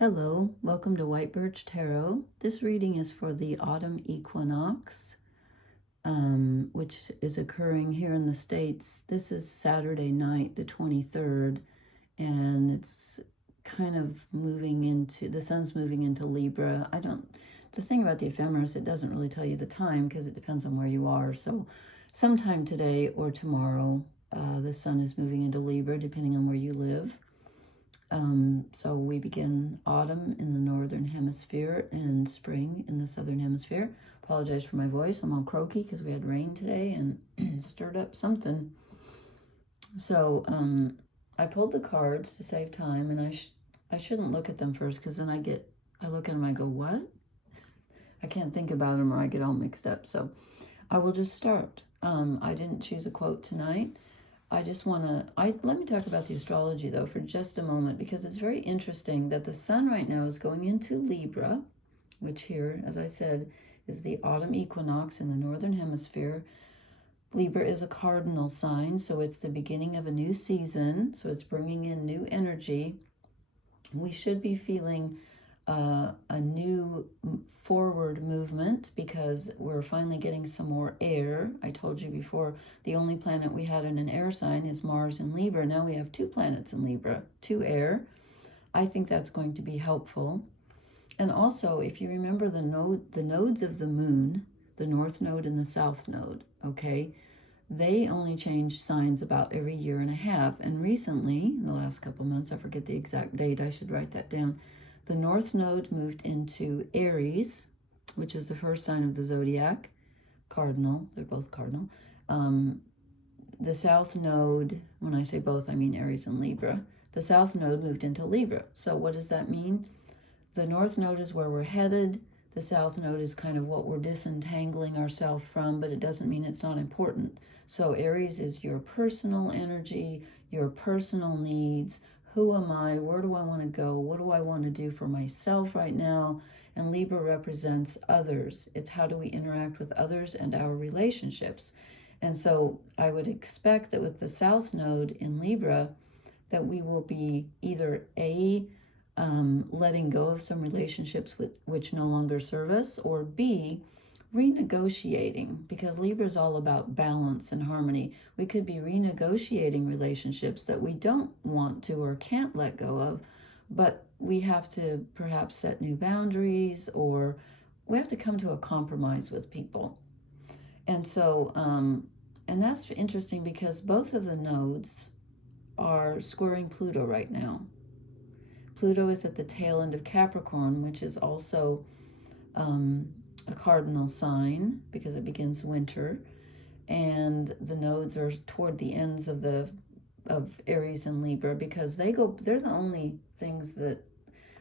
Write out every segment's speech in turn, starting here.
Hello, welcome to White Birch Tarot. This reading is for the autumn equinox, which is occurring here in the States. This is Saturday night, the 23rd, and it's kind of moving into, the sun's moving into Libra. The thing about the ephemeris, it doesn't really tell you the time because it depends on where you are. So sometime today or tomorrow, the sun is moving into Libra, depending on where you live. So we begin autumn in the northern hemisphere and spring in the southern hemisphere. Apologize for my voice. I'm all croaky because we had rain today and stirred up something. So I pulled the cards to save time, and I shouldn't look at them first because then I look at them, I go, what? I can't think about them or I get all mixed up. So I will just start. I didn't choose a quote tonight. I just want to, let me talk about the astrology though for just a moment, because it's very interesting that the sun right now is going into Libra, which here, as I said, is the autumn equinox in the northern hemisphere. Libra is a cardinal sign, so it's the beginning of a new season, so it's bringing in new energy. We should be feeling a new forward movement because we're finally getting some more air. I told you before, the only planet we had in an air sign is Mars in Libra. Now we have two planets in Libra, two air. I think that's going to be helpful. And also, if you remember the nodes of the moon, the north node and the south node, okay, they only change signs about every year and a half. And recently, in the last couple months, I forget the exact date, I should write that down, the north node moved into Aries, which is the first sign of the zodiac, cardinal. They're both cardinal. The south node, when I say both, I mean Aries and Libra. The south node moved into Libra. So what does that mean? The north node is where we're headed. The south node is kind of what we're disentangling ourselves from, but it doesn't mean it's not important. So Aries is your personal energy, your personal needs. Who am I? Where do I want to go? What do I want to do for myself right now? And Libra represents others. It's how do we interact with others and our relationships. And so I would expect that with the South Node in Libra, that we will be either letting go of some relationships which no longer serve us, or B, renegotiating, because Libra is all about balance and harmony. We could be renegotiating relationships that we don't want to or can't let go of, but we have to perhaps set new boundaries, or we have to come to a compromise with people. And so, and that's interesting because both of the nodes are squaring Pluto right now. Pluto is at the tail end of Capricorn, which is also a cardinal sign because it begins winter, and the nodes are toward the ends of Aries and Libra because they're the only things that,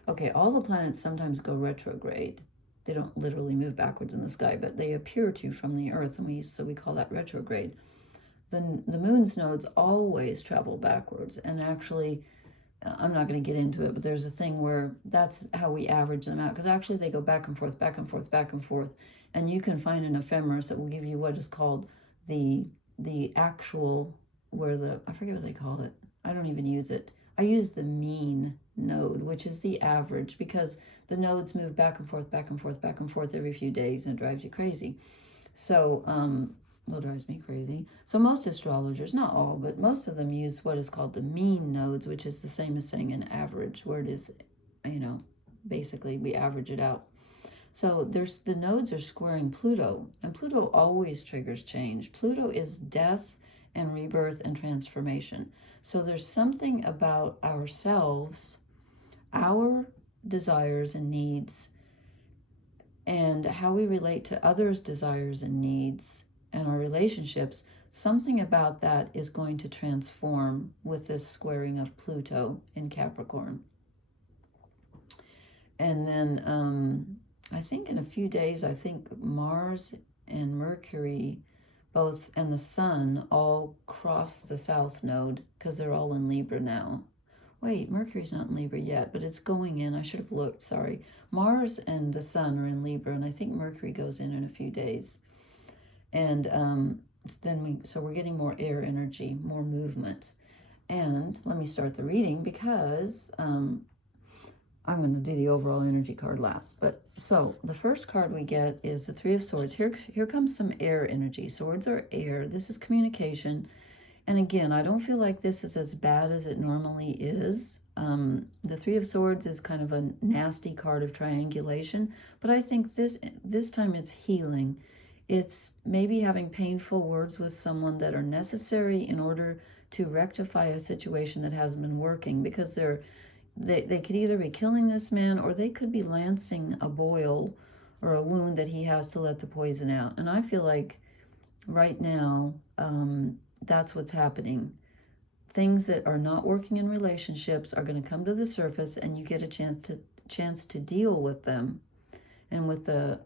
okay, all the planets sometimes go retrograde. They don't literally move backwards in the sky, but they appear to from the earth, and so we call that retrograde. The moon's nodes always travel backwards, and actually I'm not going to get into it, but there's a thing where that's how we average them out, because actually they go back and forth, back and forth, back and forth, and you can find an ephemeris that will give you what is called the actual, where I forget what they call it. I don't even use it. I use the mean node, which is the average, because the nodes move back and forth, back and forth, back and forth every few days, and it drives you crazy. So, well, drives me crazy. So most astrologers, not all, but most of them use what is called the mean nodes, which is the same as saying an average, where it is, basically we average it out. So the nodes are squaring Pluto, and Pluto always triggers change. Pluto is death and rebirth and transformation. So there's something about ourselves, our desires and needs, and how we relate to others' desires and needs, and our relationships, something about that is going to transform with this squaring of Pluto in Capricorn. And then I think in a few days, I think Mars and Mercury both, and the Sun, all cross the South Node because they're all in Libra now. Wait, Mercury's not in Libra yet, but it's going in. I should have looked, sorry. Mars and the Sun are in Libra, and I think Mercury goes in a few days. And so we're getting more air energy, more movement. And let me start the reading because I'm going to do the overall energy card last. But so the first card we get is the Three of Swords. Here comes some air energy. Swords are air. This is communication. And again, I don't feel like this is as bad as it normally is. The Three of Swords is kind of a nasty card of triangulation, but I think this time it's healing. It's maybe having painful words with someone that are necessary in order to rectify a situation that hasn't been working, because they could either be killing this man, or they could be lancing a boil or a wound that he has to let the poison out. And I feel like right now, that's what's happening. Things that are not working in relationships are going to come to the surface, and you get a chance to deal with them. And with the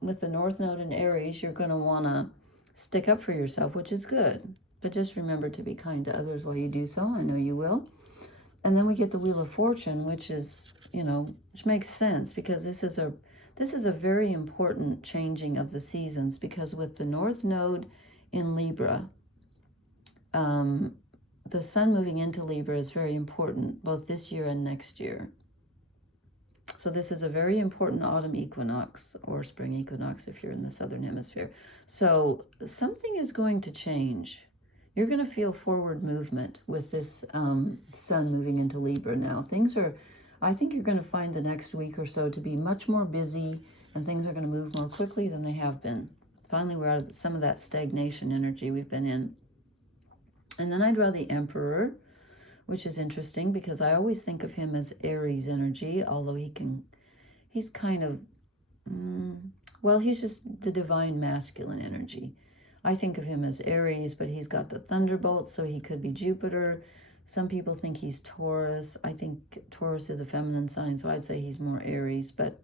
North Node in Aries, you're going to want to stick up for yourself, which is good. But just remember to be kind to others while you do so. I know you will. And then we get the Wheel of Fortune, which is, which makes sense, because this is a very important changing of the seasons, because with the North Node in Libra, the sun moving into Libra is very important, both this year and next year. So this is a very important autumn equinox, or spring equinox if you're in the southern hemisphere. So something is going to change. You're going to feel forward movement with this sun moving into Libra now. I think you're going to find the next week or so to be much more busy, and things are going to move more quickly than they have been. Finally, we're out of some of that stagnation energy we've been in. And then I draw the Emperor, which is interesting because I always think of him as Aries energy, although he's kind of, well, he's just the divine masculine energy. I think of him as Aries, but he's got the thunderbolt, so he could be Jupiter. Some people think he's Taurus. I think Taurus is a feminine sign, so I'd say he's more Aries. But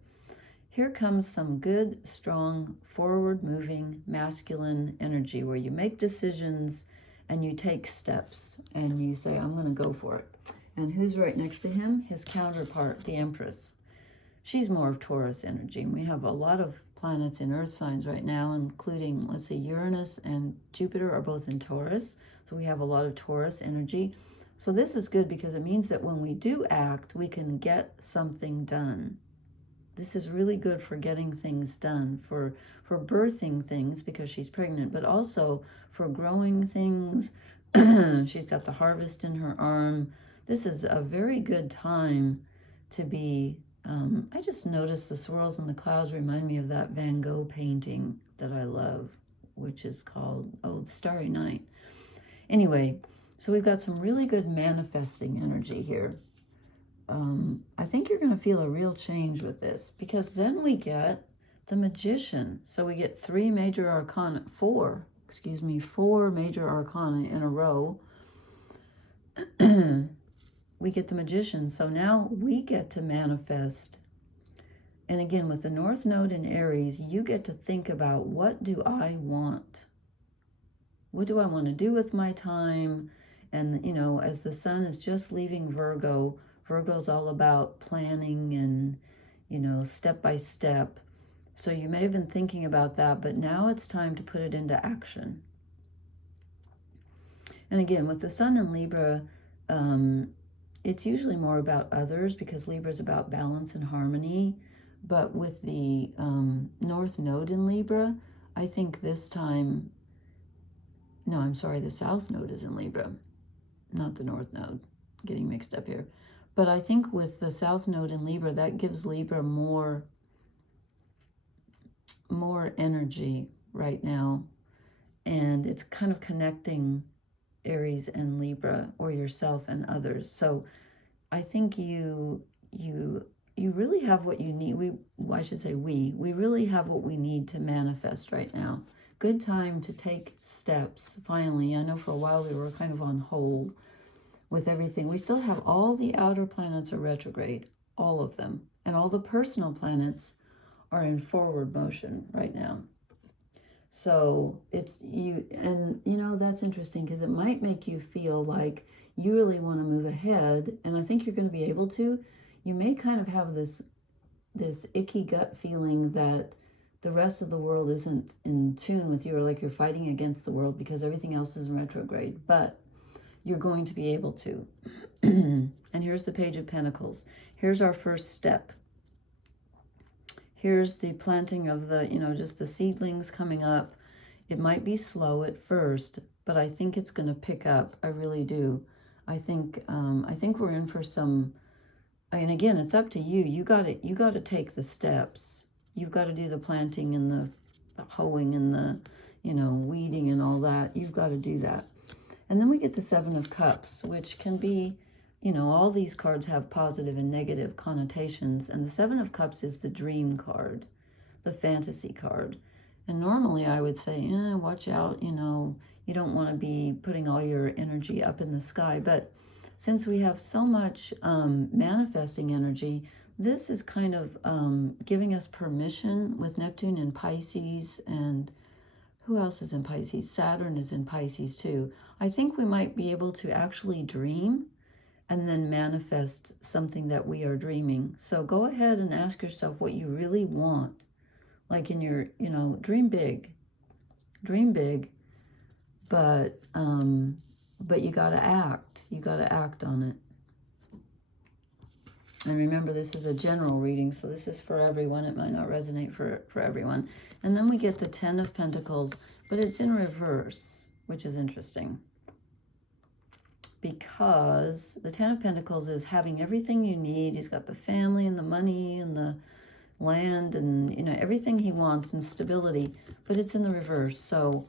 here comes some good, strong, forward-moving, masculine energy where you make decisions and you take steps and you say, I'm going to go for it. And who's right next to him? His counterpart, the Empress. She's more of Taurus energy. And we have a lot of planets in Earth signs right now, including, let's say, Uranus and Jupiter are both in Taurus. So we have a lot of Taurus energy. So this is good because it means that when we do act, we can get something done. This is really good for getting things done, for birthing things because she's pregnant, but also for growing things. She's got the harvest in her arm. This is a very good time to be, I just noticed the swirls in the clouds remind me of that Van Gogh painting that I love, which is called, The Starry Night. Anyway, so we've got some really good manifesting energy here. I think you're going to feel a real change with this, because then we get the Magician. So we get four major arcana in a row. We get the Magician. So now we get to manifest. And again, with the North Node in Aries, you get to think about, what do I want? What do I want to do with my time? And, as the sun is just leaving Virgo, Virgo's all about planning and, step by step. So you may have been thinking about that, but now it's time to put it into action. And again, with the sun in Libra, it's usually more about others, because Libra is about balance and harmony. But with the North Node in Libra, I think this time, the South Node is in Libra, not the North Node. Getting mixed up here. But I think with the South Node in Libra, that gives Libra more energy right now. And it's kind of connecting Aries and Libra, or yourself and others. So I think you really have what you need. We really have what we need to manifest right now. Good time to take steps, finally. I know for a while we were kind of on hold with everything. We still have all the outer planets are retrograde, all of them. And all the personal planets are in forward motion right now. So it's you, and that's interesting, because it might make you feel like you really want to move ahead. And I think you're going to be able to. You may kind of have this icky gut feeling that the rest of the world isn't in tune with you, or like you're fighting against the world because everything else is in retrograde. But you're going to be able to. And here's the Page of Pentacles. Here's our first step. Here's the planting of the, just the seedlings coming up. It might be slow at first, but I think it's going to pick up. I really do. I think we're in for some, and again, it's up to you. You got to take the steps. You've got to do the planting and the hoeing and the, weeding and all that. You've got to do that. And then we get the Seven of Cups, which can be, all these cards have positive and negative connotations. And the Seven of Cups is the dream card, the fantasy card. And normally I would say, watch out, you don't want to be putting all your energy up in the sky. But since we have so much manifesting energy, this is kind of giving us permission with Neptune in Pisces, and who else is in Pisces? Saturn is in Pisces too. I think we might be able to actually dream and then manifest something that we are dreaming. So go ahead and ask yourself what you really want. Like in your, dream big, but you got to act. You got to act on it. And remember, this is a general reading, so this is for everyone. It might not resonate for everyone. And then we get the Ten of Pentacles, but it's in reverse, which is interesting. Because the Ten of Pentacles is having everything you need. He's got the family and the money and the land and, everything he wants and stability, but it's in the reverse. So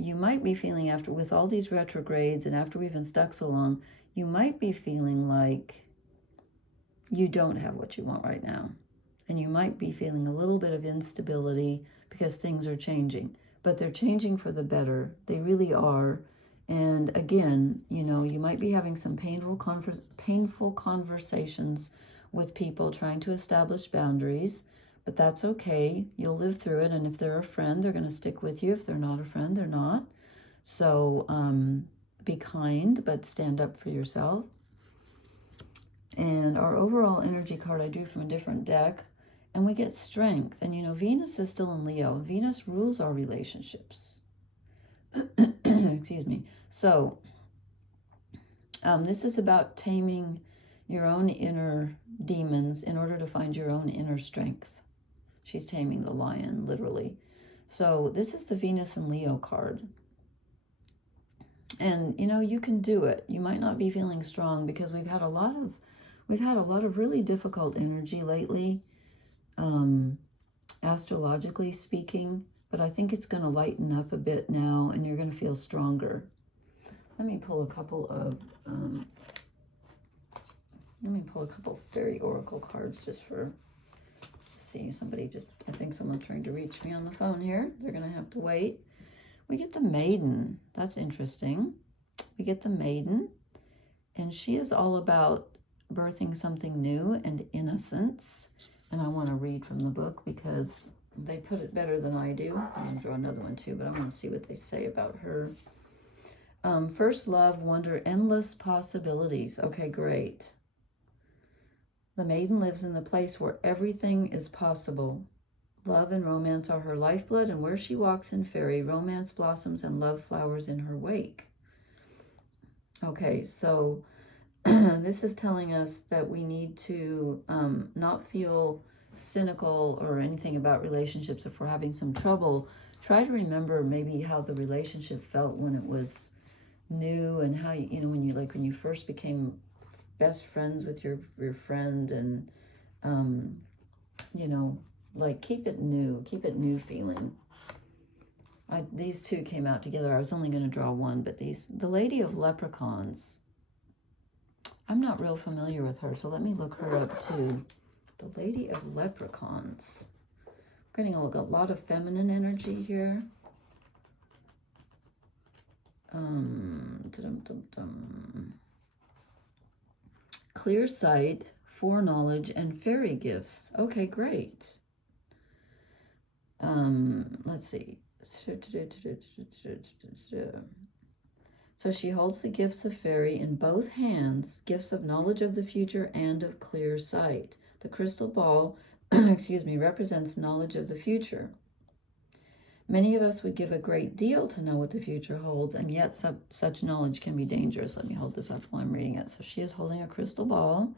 you might be feeling with all these retrogrades and after we've been stuck so long, you might be feeling like you don't have what you want right now. And you might be feeling a little bit of instability because things are changing, but they're changing for the better. They really are. And again, you might be having some painful conversations with people trying to establish boundaries, but that's okay. You'll live through it. And if they're a friend, they're going to stick with you. If they're not a friend, they're not. So be kind, but stand up for yourself. And our overall energy card I drew from a different deck, and we get strength. And Venus is still in Leo. Venus rules our relationships. Excuse me. So this is about taming your own inner demons in order to find your own inner strength. She's taming the lion, literally. So this is the Venus and Leo card. And, you can do it. You might not be feeling strong because we've had a lot of really difficult energy lately, astrologically speaking, but I think it's going to lighten up a bit now and you're going to feel stronger. Let me pull a couple of fairy oracle cards just to see. I think someone's trying to reach me on the phone here. They're going to have to wait. We get the Maiden. That's interesting. We get the Maiden, and she is all about birthing something new and innocence. And I want to read from the book because they put it better than I do. I'm going to draw another one too, but I want to see what they say about her. First love, wonder, endless possibilities. Okay, great. The Maiden lives in the place where everything is possible. Love and romance are her lifeblood, and where she walks in fairy, romance blossoms and love flowers in her wake. Okay, so this is telling us that we need to not feel cynical or anything about relationships. If we're having some trouble, try to remember maybe how the relationship felt when it was new, and how when you first became best friends with your friend, and like keep it new feeling. These two came out together. I was only going to draw one, but the Lady of Leprechauns, I'm not real familiar with her, so let me look her up too. The Lady of Leprechauns. I'm getting a lot of feminine energy here. Clear sight, foreknowledge, and fairy gifts. Okay, great. Let's see. So she holds the gifts of fairy in both hands, gifts of knowledge of the future and of clear sight. The crystal ball, excuse me, represents knowledge of the future. Many of us would give a great deal to know what the future holds, and yet such knowledge can be dangerous. Let me hold this up while I'm reading it. So she is holding a crystal ball.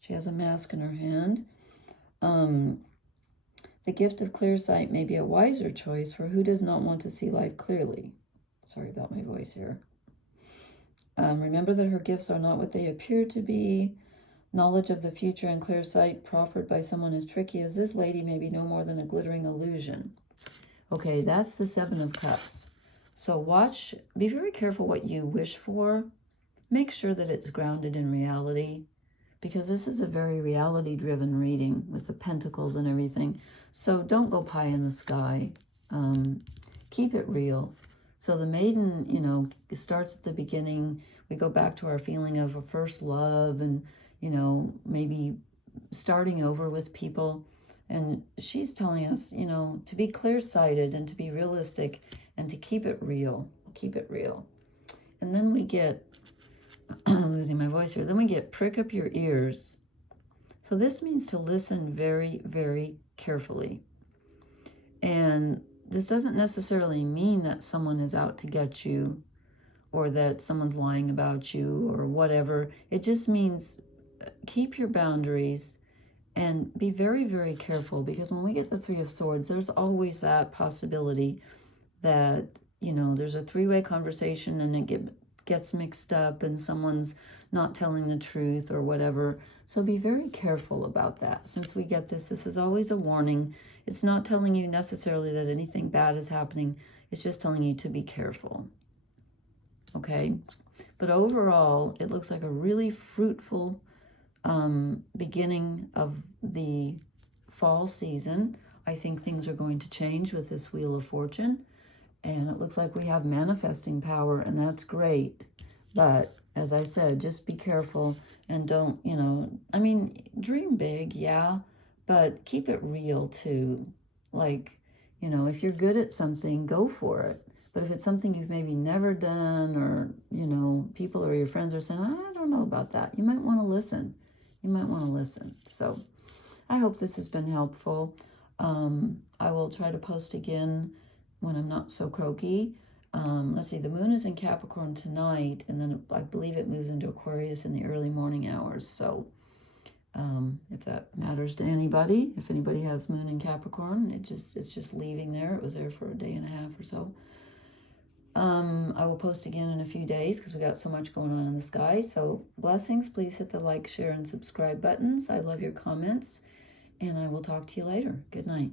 She has a mask in her hand. The gift of clear sight may be a wiser choice for who does not want to see life clearly. Sorry about my voice here. Remember that her gifts are not what they appear to be. Knowledge of the future and clear sight proffered by someone as tricky as this lady may be no more than a glittering illusion. Okay, that's the Seven of Cups. So watch, be very careful what you wish for. Make sure that it's grounded in reality, because this is a very reality-driven reading with the pentacles and everything. So don't go pie in the sky. Keep it real. So the maiden, you know, starts at the beginning. We go back to our feeling of a first love and, you know, maybe starting over with people. And she's telling us, you know, to be clear-sighted and to be realistic and to keep it real. Keep it real. And then we get, I'm losing my voice here, then we get prick up your ears. So this means to listen very, very carefully. And this doesn't necessarily mean that someone is out to get you or that someone's lying about you or whatever. It just means keep your boundaries and be very, very careful, because when we get the Three of Swords, there's always that possibility that, you know, there's a three-way conversation and it gets mixed up and someone's not telling the truth or whatever. So be very careful about that. Since we get this is always a warning. It's not telling you necessarily that anything bad is happening. It's just telling you to be careful. Okay? But overall, it looks like a really fruitful beginning of the fall season. I think things are going to change with this Wheel of Fortune. And it looks like we have manifesting power, and that's great. But as I said, just be careful and don't, you know, I mean, dream big, yeah, but keep it real too. Like, you know, if you're good at something, go for it. But if it's something you've maybe never done, or, you know, people or your friends are saying, I don't know about that, you might want to listen. You might want to listen. So I hope this has been helpful. I will try to post again when I'm not so croaky. Let's see, the moon is in Capricorn tonight, and then I believe it moves into Aquarius in the early morning hours. So if that matters to anybody, if anybody has moon in Capricorn, it's just leaving there. It was there for a day and a half or so. I will post again in a few days because we got so much going on in the sky. So blessings. Please hit the like, share, and subscribe buttons. I love your comments, and I will talk to you later. Good night.